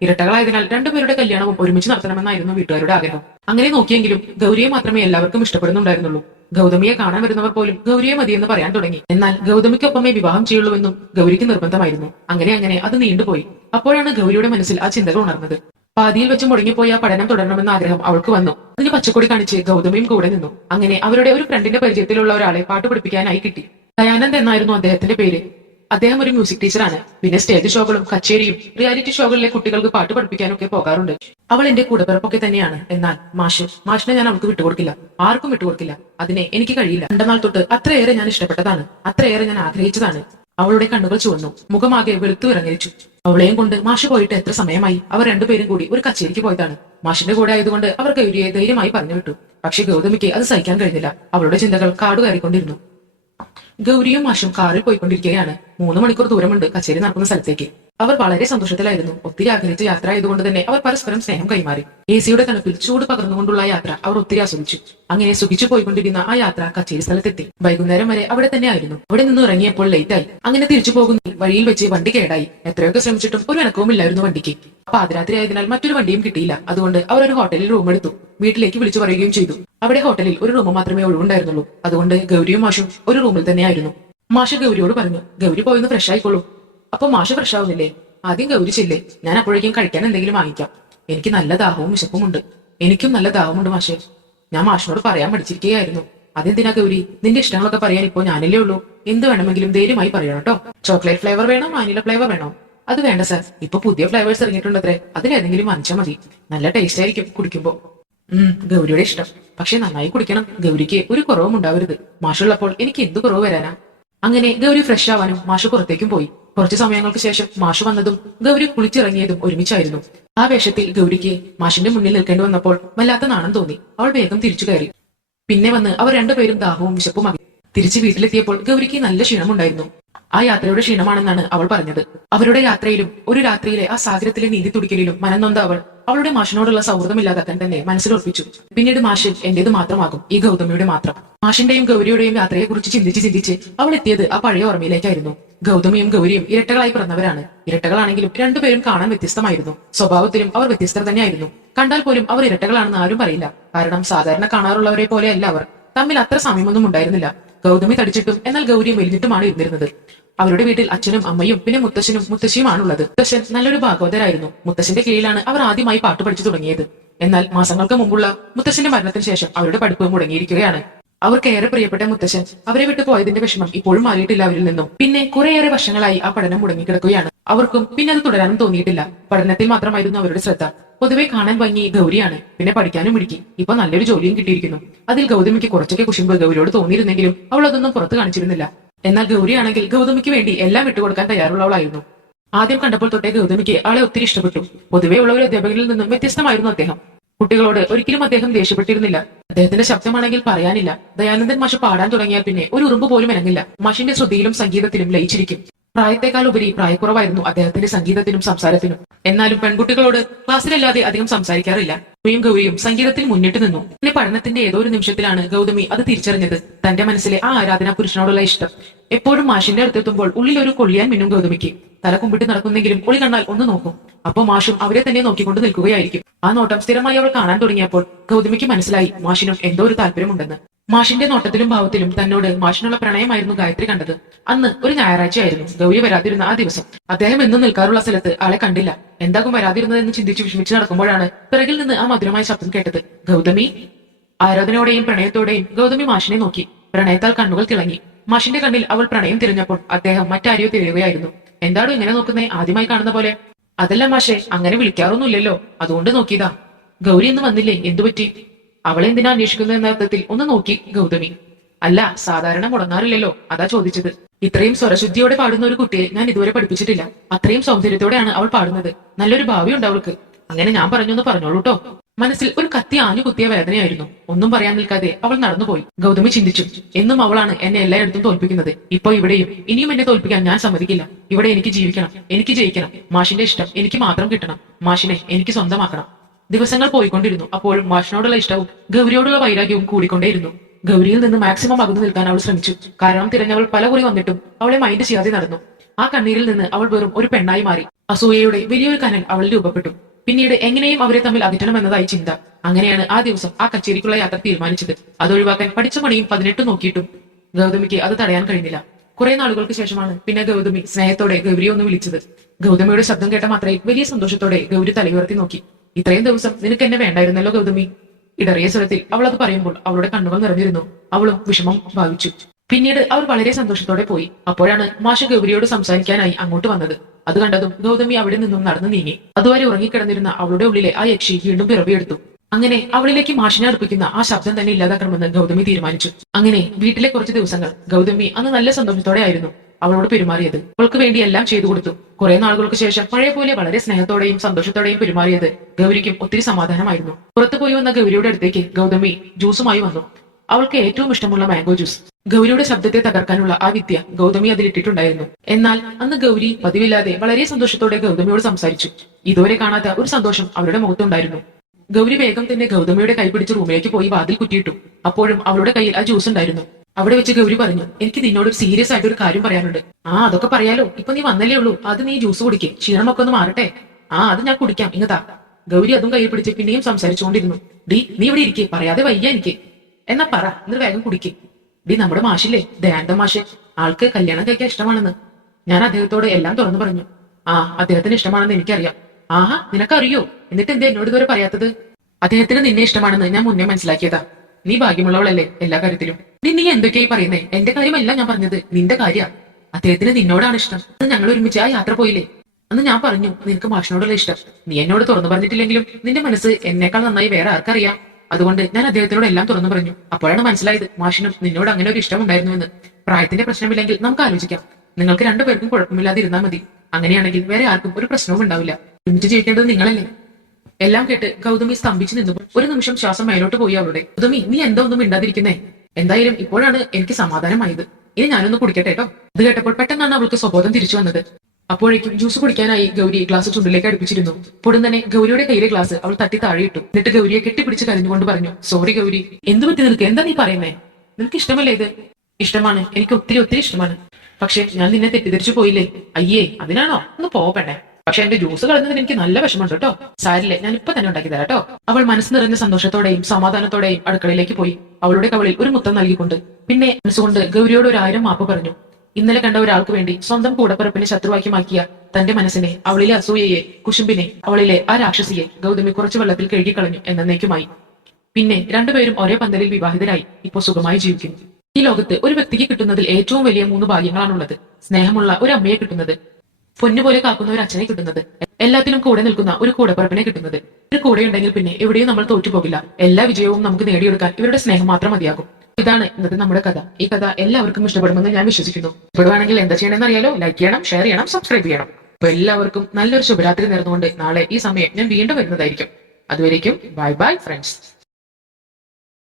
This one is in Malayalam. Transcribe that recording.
ഇരട്ടകളായതിനാൽ രണ്ടുപേരുടെ കല്യാണവും ഒരുമിച്ച് നടത്തണമെന്നായിരുന്നു വീട്ടുകാരുടെ ആഗ്രഹം. അങ്ങനെ നോക്കിയെങ്കിലും ഗൗരിയെ മാത്രമേ എല്ലാവർക്കും ഇഷ്ടപ്പെടുന്നുണ്ടായിരുന്നുള്ളൂ. ഗൗതമിയെ കാണാൻ വരുന്നവർ പോലും ഗൗരിയെ മതിയെന്ന് പറയാൻ തുടങ്ങി. എന്നാൽ ഗൗതമിക്കൊപ്പമേ വിവാഹം ചെയ്യുള്ളൂവെന്നും ഗൗരിക്ക് നിർബന്ധമായിരുന്നു. അങ്ങനെ അത് നീണ്ടുപോയി. അപ്പോഴാണ് ഗൗരിയുടെ മനസ്സിൽ ആ ചിന്തകൾ ഉണർന്നത്. പാതിയിൽ വെച്ച് മുടങ്ങിപ്പോയി ആ പഠനം തുടരണമെന്ന ആഗ്രഹം അവൾക്ക് വന്നു. അതിന് പച്ചക്കൊടി കാണിച്ച് ഗൗതമിയും കൂടെ നിന്നു. അങ്ങനെ അവരുടെ ഒരു ഫ്രണ്ടിന്റെ പരിചയത്തിലുള്ള ഒരാളെ പാട്ട് പഠിപ്പിക്കാനായി കിട്ടി. ദയാനന്ദ് എന്നായിരുന്നു അദ്ദേഹത്തിന്റെ പേര്. അദ്ദേഹം ഒരു മ്യൂസിക് ടീച്ചറാണ്. പിന്നെ സ്റ്റേജ് ഷോകളും കച്ചേരിയും റിയാലിറ്റി ഷോകളിലെ കുട്ടികൾക്ക് പാട്ട് പഠിപ്പിക്കാനൊക്കെ പോകാറുണ്ട്. അവൾ എന്റെ കൂടപ്പിറപ്പൊക്കെ തന്നെയാണ്. എന്നാൽ മാഷിനെ ഞാൻ അവൾക്ക് വിട്ടുകൊടുക്കില്ല, ആർക്കും വിട്ടുകൊടുക്കില്ല. അതിനെ എനിക്ക് കഴിയില്ല. രണ്ടാൾ തൊട്ട് അത്രയേറെ ഞാൻ ഇഷ്ടപ്പെട്ടതാണ്, അത്രയേറെ ഞാൻ ആഗ്രഹിച്ചതാണ്. അവളുടെ കണ്ണുകൾ ചുവന്നു, മുഖമാകെ വെളുത്തു ഇറങ്ങിച്ചു. അവളെയും കൊണ്ട് മാഷ് പോയിട്ട് എത്ര സമയമായി? അവർ രണ്ടുപേരും കൂടി ഒരു കച്ചേരിക്ക് പോയതാണ്. മാഷിന്റെ കൂടെ ആയതുകൊണ്ട് അവർ ഗൗരിയെ ധൈര്യമായി പറഞ്ഞു വിട്ടു. പക്ഷെ ഗൗതമിക്ക് അത് സഹിക്കാൻ കഴിഞ്ഞില്ല. അവളുടെ ചിന്തകൾ കാടുകയറിക്കൊണ്ടിരുന്നു. ഗൗരിയും മാഷും കാറിൽ പോയിക്കൊണ്ടിരിക്കുകയാണ്. 3 മണിക്കൂർ ദൂരമുണ്ട് കച്ചേരി നടക്കുന്ന സ്ഥലത്തേക്ക്. അവർ വളരെ സന്തോഷത്തിലായിരുന്നു. ഒത്തിരി ആഗ്രഹിച്ച യാത്ര ആയതുകൊണ്ട് തന്നെ അവർ പരസ്പരം സ്നേഹം കൈമാറി. എസിയുടെ തണുപ്പിൽ ചൂട് പകർന്നുകൊണ്ടുള്ള യാത്ര അവർ ഒത്തിരി ആസ്വദിച്ചു. അങ്ങനെ സുഖിച്ചു പോയിക്കൊണ്ടിരുന്ന ആ യാത്ര കച്ചേരി സ്ഥലത്തെത്തി. വൈകുന്നേരം വരെ അവിടെ തന്നെ ആയിരുന്നു. അവിടെ നിന്ന് ഇറങ്ങിയപ്പോൾ ലേറ്റായി. അങ്ങനെ തിരിച്ചു പോകുന്ന വഴിയിൽ വെച്ച് വണ്ടി കേടായി. എത്രയൊക്കെ ശ്രമിച്ചിട്ടും ഒരു അനക്കവും ഇല്ലായിരുന്നു വണ്ടിക്ക്. പാതിരാത്രി ആയതിനാൽ മറ്റൊരു വണ്ടിയും കിട്ടിയില്ല. അതുകൊണ്ട് അവർ ഒരു ഹോട്ടലിൽ റൂം എടുത്തു. വീട്ടിലേക്ക് വിളിച്ചു പറയുകയും ചെയ്തു. അവിടെ ഹോട്ടലിൽ ഒരു റൂം മാത്രമേ ഒഴിവുണ്ടായിരുന്നുള്ളൂ. അതുകൊണ്ട് ഗൗരിയും മാഷും ഒരു റൂമിൽ തന്നെയായിരുന്നു. മാഷ് ഗൗരിയോട് പറഞ്ഞു, ഗൗരി പോയൊന്ന് ഫ്രഷ് ആയിക്കോളൂ. അപ്പൊ മാഷ് ഫ്രഷ് ആവുന്നില്ലേ? ആദ്യം ഗൗരി ചെല്ലേ, ഞാൻ അപ്പോഴേക്കും കഴിക്കാൻ എന്തെങ്കിലും വാങ്ങിക്കാം. എനിക്ക് നല്ല ദാഹവും വിശപ്പുമുണ്ട്. എനിക്കും നല്ല ദാഹമുണ്ട് മാഷെ. ഞാൻ മാഷിനോട് പറയാൻ പഠിച്ചിരിക്കുകയായിരുന്നു. അതെന്തിനാ ഗൗരി? നിന്റെ ഇഷ്ടങ്ങളൊക്കെ പറയാൻ ഇപ്പോ ഞാനല്ലേ ഉള്ളൂ. എന്ത് വേണമെങ്കിലും ധൈര്യമായി പറയണം കേട്ടോ. ചോക്ലേറ്റ് ഫ്ലേവർ വേണോ വാനില ഫ്ലേവർ വേണോ? അത് വേണ്ട സാർ, ഇപ്പൊ പുതിയ ഫ്ലേവേഴ്സ് ഇറങ്ങിയിട്ടുണ്ടത്രേ. അതിലേതെങ്കിലും വാങ്ങിച്ചാൽ മതി. നല്ല ടേസ്റ്റ് ആയിരിക്കും കുടിക്കുമ്പോ. ഗൗരിയുടെ ഇഷ്ടം. പക്ഷെ നന്നായി കുടിക്കണം. ഗൗരിക്ക് ഒരു കുറവും ഉണ്ടാവരുത്. മാഷുള്ളപ്പോൾ എനിക്ക് എന്ത് കുറവ് വരാനാ? അങ്ങനെ ഗൗരി ഫ്രഷ് ആവാനും മാഷ് പുറത്തേക്കും പോയി. കുറച്ചു സമയങ്ങൾക്ക് ശേഷം മാഷ് വന്നതും ഗൗരി കുളിച്ചിറങ്ങിയതും ഒരുമിച്ചായിരുന്നു. ആ വേഷത്തിൽ ഗൗരിക്ക് മാഷിന്റെ മുന്നിൽ നിൽക്കേണ്ടി വന്നപ്പോൾ വല്ലാത്ത നാണം തോന്നി. അവൾ വേഗം തിരിച്ചു കയറി. പിന്നെ വന്ന് അവർ രണ്ടുപേരും ദാഹവും വിശപ്പുമാക്കി. തിരിച്ച് വീട്ടിലെത്തിയപ്പോൾ ഗൗരിക്ക് നല്ല ക്ഷീണമുണ്ടായിരുന്നു. ആ യാത്രയുടെ ക്ഷീണമാണെന്നാണ് അവൾ പറഞ്ഞത്. അവരുടെ യാത്രയിലും ഒരു രാത്രിയിലെ ആ സാഗരത്തിലെ നീന്തി തുടിക്കലിലും മനം നൊന്ത അവളുടെ മാഷിനോടുള്ള സൗഹൃദമില്ലാതാക്കാൻ തന്നെ മനസ്സിലുറപ്പിച്ചു. പിന്നീട് മാഷിൽ എന്റേത് മാത്രമാകും, ഈ ഗൗതമിയുടെ മാത്രം. മാഷിന്റെയും ഗൗരിയുടെയും യാത്രയെക്കുറിച്ച് ചിന്തിച്ച് അവൾ എത്തിയത് ആ പഴയ ഓർമ്മയിലേക്കായിരുന്നു. ഗൗതമിയും ഗൗരിയും ഇരട്ടകളായി പിറന്നവരാണ്. ഇരട്ടകളാണെങ്കിലും രണ്ടുപേരും കാണാൻ വ്യത്യസ്തമായിരുന്നു. സ്വഭാവത്തിലും അവർ വ്യത്യസ്തർ തന്നെയായിരുന്നു. കണ്ടാൽ പോലും അവർ ഇരട്ടകളാണെന്ന് ആരും പറയില്ല. കാരണം സാധാരണ കാണാറുള്ളവരെ പോലെയല്ല അവർ. തമ്മിൽ അത്ര സാമ്യമൊന്നും ഉണ്ടായിരുന്നില്ല. ഗൗതമി തടിച്ചിട്ടും എന്നാൽ ഗൗരി മെലിഞ്ഞിട്ടുമാണ് ഇരുന്നിരുന്നത്. അവരുടെ വീട്ടിൽ അച്ഛനും അമ്മയും പിന്നെ മുത്തശ്ശനും മുത്തശ്ശിയുമാണുള്ളത്. മുത്തശ്ശൻ നല്ലൊരു ഭാഗവതരായിരുന്നു. മുത്തശ്ശന്റെ കീഴിലാണ് അവർ ആദ്യമായി പാട്ട് പഠിച്ചു തുടങ്ങിയത്. എന്നാൽ മാസങ്ങൾക്ക് മുമ്പുള്ള മുത്തശ്ശന്റെ മരണത്തിന് ശേഷം അവരുടെ പഠിപ്പ് മുടങ്ങിയിരിക്കുകയാണ്. അവർക്ക് ഏറെ പ്രിയപ്പെട്ട മുത്തശ്ശൻ അവരെ വിട്ടു പോയതിന്റെ വിഷമം ഇപ്പോഴും മാറിയിട്ടില്ല അവരിൽ നിന്നും. പിന്നെ കുറേയേറെ വർഷങ്ങളായി ആ പഠനം മുടങ്ങിക്കിടക്കുകയാണ്. അവർക്കും പിന്നെ അത് തുടരാനും തോന്നിയിട്ടില്ല. പഠനത്തിൽ മാത്രമായിരുന്നു അവരുടെ ശ്രദ്ധ. പൊതുവെ കാണാൻ ഭംഗി ഗൗരിയാണ്. പിന്നെ പഠിക്കാനും മിടുക്കി. ഇപ്പൊ നല്ലൊരു ജോലിയും കിട്ടിയിരിക്കുന്നു. അതിൽ ഗൗതമിക്ക് കുറച്ചൊക്കെ കുശുമ്പ് ഗൗരിയോട് തോന്നിയിരുന്നെങ്കിലും അവൾ അതൊന്നും പുറത്തു കാണിച്ചിരുന്നില്ല. എന്നാൽ ഗൗരിയാണെങ്കിൽ ഗൗതമിക്ക് വേണ്ടി എല്ലാം വിട്ടുകൊടുക്കാൻ തയ്യാറുള്ളവളായിരുന്നു. ആദ്യം കണ്ടപ്പോൾ തൊട്ടേ ഗൗതമിക്ക് ആളെ ഒത്തിരി ഇഷ്ടപ്പെട്ടു. പൊതുവെ ഉള്ള ഒരു അധ്യാപകരിൽ നിന്നും വ്യത്യസ്തമായിരുന്നു അദ്ദേഹം. കുട്ടികളോട് ഒരിക്കലും അദ്ദേഹം ദേഷ്യപ്പെട്ടിരുന്നില്ല. അദ്ദേഹത്തിന്റെ ശബ്ദമാണെങ്കിൽ പറയാനില്ല. ദയാനന്ദൻ മാഷ് പാടാൻ തുടങ്ങിയാൽ പിന്നെ ഒരു ഉറുമ്പ് പോലും ഇറങ്ങില്ല. മാഷിന്റെ ശ്രുതിയിലും സംഗീതത്തിലും ലയിച്ചിരിക്കും. പ്രായത്തെക്കാൾ ഉപരി പ്രായക്കുറവായിരുന്നു അദ്ദേഹത്തിന്റെ സംഗീതത്തിനും സംസാരത്തിനും. എന്നാലും പെൺകുട്ടികളോട് ക്ലാസ്സിലല്ലാതെ അധികം സംസാരിക്കാറില്ല. ഗൗരിയും സംഗീതത്തിൽ മുന്നിട്ട് നിന്നു. പിന്നെ പഠനത്തിന്റെ ഏതോ ഒരു നിമിഷത്തിലാണ് ഗൗതമി അത് തിരിച്ചറിഞ്ഞത്. തന്റെ മനസ്സിലെ ആ ആരാധനാ പുരുഷനോടുള്ള ഇഷ്ടം. എപ്പോഴും മാഷിന്റെ അടുത്തെത്തുമ്പോൾ ഉള്ളിൽ ഒരു കൊള്ളിയാൻ മിന്നും ഗൗതമിക്ക്. തല കുമ്പിട്ട് നടക്കുന്നെങ്കിലും ഒളി കണ്ടാൽ ഒന്ന് നോക്കും. അപ്പോ മാഷും അവരെ തന്നെ നോക്കിക്കൊണ്ട് നിൽക്കുകയായിരിക്കും. ആ നോട്ടം സ്ഥിരമായി അവൾ കാണാൻ തുടങ്ങിയപ്പോൾ ഗൗതമിക്ക് മനസ്സിലായി മാഷിനും എന്തോ ഒരു താല്പര്യമുണ്ടെന്ന്. മാഷിന്റെ നോട്ടത്തിലും ഭാവത്തിലും തന്നോട് മാഷിനുള്ള പ്രണയമായിരുന്നു ഗായത്രി കണ്ടത്. അന്ന് ഒരു ഞായറാഴ്ചയായിരുന്നു. ഗൗരി വരാതിരുന്ന ആ ദിവസം. അദ്ദേഹം എന്നും നിൽക്കാറുള്ള സ്ഥലത്ത് ആളെ കണ്ടില്ല. എന്താകും വരാതിരുന്നതെന്ന് ചിന്തിച്ച് വിഷമിച്ച് നടക്കുമ്പോഴാണ് പിറകിൽ നിന്ന് ആ മധുരമായ ശബ്ദം കേട്ടത്. ഗൗതമി! ആരാധനയോടെയും പ്രണയത്തോടെയും ഗൗതമി മാഷിനെ നോക്കി. പ്രണയത്താൽ കണ്ണുകൾ തിളങ്ങി. മാഷിന്റെ കണ്ണിൽ അവൾ പ്രണയം തിരിഞ്ഞപ്പോൾ അദ്ദേഹം മറ്റാരെയോ തിരയുകയായിരുന്നു. എന്താണോ ഇങ്ങനെ നോക്കുന്നേ? ആദ്യമായി കാണുന്ന പോലെ. അതല്ല മാഷെ, അങ്ങനെ വിളിക്കാറൊന്നുമില്ലല്ലോ, അതുകൊണ്ട് നോക്കിയതാ. ഗൗരി ഇന്ന് വന്നില്ലേ? എന്തുപറ്റി? അവളെ എന്തിനാ അന്വേഷിക്കുന്നത് എന്ന അർത്ഥത്തിൽ ഒന്ന് നോക്കി ഗൗതമി. അല്ല, സാധാരണ മുടങ്ങാറില്ലല്ലോ, അതാ ചോദിച്ചത്. ഇത്രയും സ്വരശുദ്ധിയോടെ പാടുന്ന ഒരു കുട്ടിയെ ഞാൻ ഇതുവരെ പഠിപ്പിച്ചിട്ടില്ല. അത്രയും സൗന്ദര്യത്തോടെയാണ് അവൾ പാടുന്നത്. നല്ലൊരു ഭാവിയുണ്ട് അവൾക്ക്. അങ്ങനെ ഞാൻ പറഞ്ഞൊന്ന് പറഞ്ഞോളൂ ട്ടോ. മനസ്സിൽ ഒരു കത്തി ആഞ്ഞു കുത്തിയ വേദനയായിരുന്നു. ഒന്നും പറയാൻ നിൽക്കാതെ അവൾ നടന്നുപോയി. ഗൗതമി ചിന്തിച്ചു, എന്നും അവളാണ് എന്നെ എല്ലായിടത്തും തോൽപ്പിക്കുന്നത്. ഇപ്പോ ഇവിടെയും. ഇനിയും എന്നെ തോൽപ്പിക്കാൻ ഞാൻ സമ്മതിക്കില്ല. ഇവിടെ എനിക്ക് ജീവിക്കണം, എനിക്ക് ജയിക്കണം. മാഷിന്റെ ഇഷ്ടം എനിക്ക് മാത്രം കിട്ടണം. മാഷിനെ എനിക്ക് സ്വന്തമാക്കണം. ദിവസങ്ങൾ പോയിക്കൊണ്ടിരുന്നു. അപ്പോഴും മാഷിനോടുള്ള ഇഷ്ടവും ഗൗരിയോടുള്ള വൈരാഗ്യവും കൂടിക്കൊണ്ടേയിരുന്നു. ഗൗരിയിൽ നിന്ന് മാക്സിമം അകന്നു നിൽക്കാൻ അവൾ ശ്രമിച്ചു. കാരണം തിരഞ്ഞവൾ പല കുറി വന്നിട്ടും അവളെ മൈൻഡ് ചെയ്യാതെ നടന്നു. ആ കണ്ണീരിൽ നിന്ന് അവൾ വെറും ഒരു പെണ്ണായി മാറി. അസൂയയുടെ വലിയൊരു കനൽ അവളിൽ രൂപപ്പെട്ടു. പിന്നീട് എങ്ങനെയും അവരെ തമ്മിൽ അകറ്റണമെന്നതായി ചിന്ത. അങ്ങനെയാണ് ആ ദിവസം ആ കച്ചേരിക്കുള്ള യാത്ര തീരുമാനിച്ചത്. അതൊഴിവാക്കാൻ പഠിച്ച പണിയും 18 നോക്കിയിട്ടും ഗൗതമിക്ക് അത് തടയാൻ കഴിഞ്ഞില്ല. കുറെ നാളുകൾക്ക് ശേഷമാണ് പിന്നെ ഗൗതമി സ്നേഹത്തോടെ ഗൗരിയെ ഒന്ന് വിളിച്ചത്. ഗൗതമിയുടെ ശബ്ദം കേട്ട മാത്രമേ വലിയ സന്തോഷത്തോടെ ഗൗരി തലയുയർത്തി നോക്കി. ഇത്രയും ദിവസം നിനക്ക് എന്നെ വേണ്ടായിരുന്നല്ലോ ഗൗതമി. ഇടറിയ സ്വരത്തിൽ അവൾ അത് പറയുമ്പോൾ അവളുടെ കണ്ണുകൾ നിറഞ്ഞിരുന്നു. അവളും വിഷമം ഭാവിച്ചു. പിന്നീട് അവർ വളരെ സന്തോഷത്തോടെ പോയി. അപ്പോഴാണ് മാഷ് ഗൗരിയോട് സംസാരിക്കാനായി അങ്ങോട്ട് വന്നത്. അത് കണ്ടതും ഗൗതമി അവിടെ നിന്നും നടന്നു നീങ്ങി. അതുവരെ ഉറങ്ങിക്കിടന്നിരുന്ന അവളുടെ ഉള്ളിലെ ആ യക്ഷി വീണ്ടും പിറവിയെടുത്തു. അങ്ങനെ അവളിലേക്ക് മാഷിനെ അടുപ്പിക്കുന്ന ആ ശബ്ദം തന്നെ ഇല്ലാതാക്കണമെന്ന് ഗൗതമി തീരുമാനിച്ചു. അങ്ങനെ വീട്ടിലെ കുറച്ച് ദിവസങ്ങൾ ഗൗതമി അന്ന് നല്ല സന്തോഷത്തോടെ ആയിരുന്നു അവളോട് പെരുമാറിയത്. അവൾക്ക് വേണ്ടി എല്ലാം ചെയ്തു കൊടുത്തു. കുറെ നാളുകൾക്ക് ശേഷം പഴയ പോലെ വളരെ സ്നേഹത്തോടെയും സന്തോഷത്തോടെയും പെരുമാറിയത് ഗൗരിക്കും ഒത്തിരി സമാധാനമായിരുന്നു. പുറത്തുപോയി വന്ന ഗൗരിയുടെ അടുത്തേക്ക് ഗൗതമി ജ്യൂസുമായി വന്നു. അവൾക്ക് ഏറ്റവും ഇഷ്ടമുള്ള മാംഗോ ജ്യൂസ്. ഗൗരിയുടെ ശബ്ദത്തെ തകർക്കാനുള്ള ആ വിദ്യ ഗൗതമി അതിലിട്ടിട്ടുണ്ടായിരുന്നു. എന്നാൽ അന്ന് ഗൗരി പതിവില്ലാതെ വളരെ സന്തോഷത്തോടെ ഗൗതമിയോട് സംസാരിച്ചു. ഇതുവരെ കാണാത്ത ഒരു സന്തോഷം അവരുടെ മുഖത്തുണ്ടായിരുന്നു. ഗൗരി വേഗം തന്നെ ഗൗതമിയുടെ കൈ പിടിച്ച് റൂമിലേക്ക് പോയി വാതിൽ കുറ്റിയിട്ടു. അപ്പോഴും അവളുടെ കയ്യിൽ ആ ജ്യൂസ് ഉണ്ടായിരുന്നു. അവിടെ വെച്ച് ഗൗരി പറഞ്ഞു, എനിക്ക് നിന്നോട് സീരിയസ് ആയിട്ട് ഒരു കാര്യം പറയാനുണ്ട്. അതൊക്കെ പറയാലോ, ഇപ്പൊ നീ വന്നല്ലേ ഉള്ളൂ, അത് നീ ജ്യൂസ് കുടിക്കേ, ക്ഷീണമൊക്കെ ഒന്ന് മാറട്ടെ. അത് ഞാൻ കുടിക്കാം, ഇങ്ങതാ. ഗൗരി അതും കയ്യിൽ പിടിച്ച് പിന്നെയും സംസാരിച്ചുകൊണ്ടിരുന്നു. നീ ഇവിടെ ഇരിക്കേ, പറയാതെ വയ്യ എനിക്ക്. എന്നാ പറ, എന്നിട്ട് വേഗം കുടിക്കേ. നമ്മുടെ മാഷില്ലേ, ദയാനന്ദ മാഷ്, ആൾക്ക് കല്യാണം കഴിക്കാൻ ഇഷ്ടമാണെന്ന്. ഞാൻ അദ്ദേഹത്തോട് എല്ലാം തുറന്നു പറഞ്ഞു. അദ്ദേഹത്തിന് ഇഷ്ടമാണെന്ന് എനിക്കറിയാം. നിനക്കറിയോ? എന്നിട്ട് എന്താ എന്നോട് ഇതുവരെ പറയാത്തത്? അദ്ദേഹത്തിന് നിന്നെ ഇഷ്ടമാണെന്ന് ഞാൻ മുന്നേ മനസ്സിലാക്കിയതാ. നീ ഭാഗ്യമുള്ളവളല്ലേ എല്ലാ കാര്യത്തിലും. നീ എന്തൊക്കെയായി പറയുന്നേ? എന്റെ കാര്യമല്ല ഞാൻ പറഞ്ഞത്, നിന്റെ കാര്യ. അദ്ദേഹത്തിന് നിന്നോടാണ് ഇഷ്ടം. ഞങ്ങൾ ഒരുമിച്ച് ആ യാത്ര പോയില്ലേ, അന്ന് ഞാൻ പറഞ്ഞു നിനക്ക് മാഷിനോടുള്ള ഇഷ്ടം. നീ എന്നോട് തുറന്നു പറഞ്ഞിട്ടില്ലെങ്കിലും നിന്റെ മനസ്സ് എന്നേക്കാൾ നന്നായി വേറെ ആർക്കറിയാം. അതുകൊണ്ട് ഞാൻ അദ്ദേഹത്തിനോട് എല്ലാം തുറന്നു പറഞ്ഞു. അപ്പോഴാണ് മനസ്സിലായത് മാഷിനും നിന്നോട് അങ്ങനെ ഒരു ഇഷ്ടം ഉണ്ടായിരുന്നുവെന്ന്. പ്രായത്തിന്റെ പ്രശ്നമില്ലെങ്കിൽ നമുക്ക് ആലോചിക്കാം. നിങ്ങൾക്ക് രണ്ടുപേർക്കും കുഴപ്പമില്ലാതിരുന്നാൽ മതി. അങ്ങനെയാണെങ്കിൽ വേറെ ആർക്കും ഒരു പ്രശ്നവും ഉണ്ടാവില്ല. ഒരുമിച്ച് ജീവിക്കേണ്ടത് നിങ്ങളല്ലേ. എല്ലാം കേട്ട് ഗൗതമി സ്തംഭിച്ചു നിന്നു. ഒരു നിമിഷം ശ്വാസം മേലോട്ട് പോയി അവളുടെ. ഗൗതമി, നീ എന്തോ ഒന്നും മിണ്ടാതിരിക്കുന്നേ? എന്തായാലും ഇപ്പോഴാണ് എനിക്ക് സമാധാനമായത്. ഇനി ഞാനൊന്ന് കുടിക്കട്ടെ കേട്ടോ. അത് കേട്ടപ്പോൾ പെട്ടെന്നാണ് അവൾക്ക് സ്വബോധം തിരിച്ചു വന്നത്. അപ്പോഴേക്കും ജ്യൂസ് കുടിക്കാനായി ഗൗരി ഗ്ലാസ് ചുണ്ടിലേക്ക് അടുപ്പിച്ചിരുന്നു. പൊടും തന്നെ ഗൗരിയുടെ കയ്യിലെ ഗ്ലാസ് അവൾ തട്ടി താഴെയിട്ടു. എന്നിട്ട് ഗൗരിയെ കെട്ടിപ്പിടിച്ച് കരഞ്ഞുകൊണ്ട് പറഞ്ഞു, സോറി ഗൗരി. എന്തു പറ്റി നിനക്ക്? എന്താ നീ പറയുന്നേ? നിനക്ക് ഇഷ്ടമല്ലേ ഇത്? ഇഷ്ടമാണ്, എനിക്ക് ഒത്തിരി ഒത്തിരി ഇഷ്ടമാണ്. പക്ഷെ ഞാൻ നിന്നെ തെറ്റിദ്ധരിച്ചു പോയില്ലേ? അയ്യേ, അതിനാണോ? ഒന്ന് പോകട്ടെ. പക്ഷെ എന്റെ ജ്യൂസ് കളഞ്ഞതിന് എനിക്ക് നല്ല വിഷമമുണ്ട് കേട്ടോ. സാരില്ലേ, ഞാൻ ഇപ്പൊ തന്നെ ഉണ്ടാക്കി തരാം കേട്ടോ. അവൾ മനസ്സ് നിറഞ്ഞ സന്തോഷത്തോടെയും സമാധാനത്തോടെയും അടുക്കളയിലേക്ക് പോയി അവളുടെ കവളിൽ ഒരു മുത്തം നൽകിക്കൊണ്ട് പിന്നെ മനസ്സുകൊണ്ട് ഗൗരിയോട് 1000 മാപ്പ് പറഞ്ഞു. ഇന്നലെ കണ്ട ഒരാൾക്ക് വേണ്ടി സ്വന്തം കൂടപ്പിറപ്പിനെ ശത്രുവാക്കി മാറ്റിയ തന്റെ മനസ്സിനെ, അവളിലെ അസൂയയെ, കുശുമ്പിനെ, അവളിലെ ആ രാക്ഷസിയെ ഗൗതമി കുറച്ചു വെള്ളത്തിൽ കഴുകിക്കളഞ്ഞു എന്നേക്കുമായി. പിന്നെ രണ്ടുപേരും ഒരേ പന്തലിൽ വിവാഹിതരായി ഇപ്പോൾ സുഖമായി ജീവിക്കുന്നു. ഈ ലോകത്ത് ഒരു വ്യക്തിക്ക് കിട്ടുന്നതിൽ ഏറ്റവും വലിയ 3 ഭാഗ്യങ്ങളാണുള്ളത്. സ്നേഹമുള്ള ഒരു അമ്മയെ കിട്ടുന്നത്, പൊന്നുപോലെ കാക്കുന്ന ഒരു അച്ഛനെ കിട്ടുന്നത്, എല്ലാത്തിനും കൂടെ നിൽക്കുന്ന ഒരു കൂടപ്പിറപ്പിനെ കിട്ടുന്നത്. ഒരു കൂടെ ഉണ്ടെങ്കിൽ പിന്നെ എവിടെയും നമ്മൾ തോറ്റുപോകില്ല. എല്ലാ വിജയവും നമുക്ക് നേടിയെടുക്കാൻ ഇവരുടെ സ്നേഹം മാത്രം മതിയാകും. ഇതാണ് ഇന്നത്തെ നമ്മുടെ കഥ. ഈ കഥ എല്ലാവർക്കും ഇഷ്ടപ്പെടുമെന്ന് ഞാൻ വിശ്വസിക്കുന്നു. ഇഷ്ടപ്പെടുവാണെങ്കിൽ എന്താ ചെയ്യണമെന്ന് അറിയാലോ? ലൈക്ക് ചെയ്യണം, ഷെയർ ചെയ്യണം, സബ്സ്ക്രൈബ് ചെയ്യണം. അപ്പൊ എല്ലാവർക്കും നല്ലൊരു ശുഭരാത്രി നേർന്നുകൊണ്ട് നാളെ ഈ സമയം ഞാൻ വീണ്ടും വരുന്നതായിരിക്കും. അതുവരേക്കും ബൈ ബൈ ഫ്രണ്ട്സ്.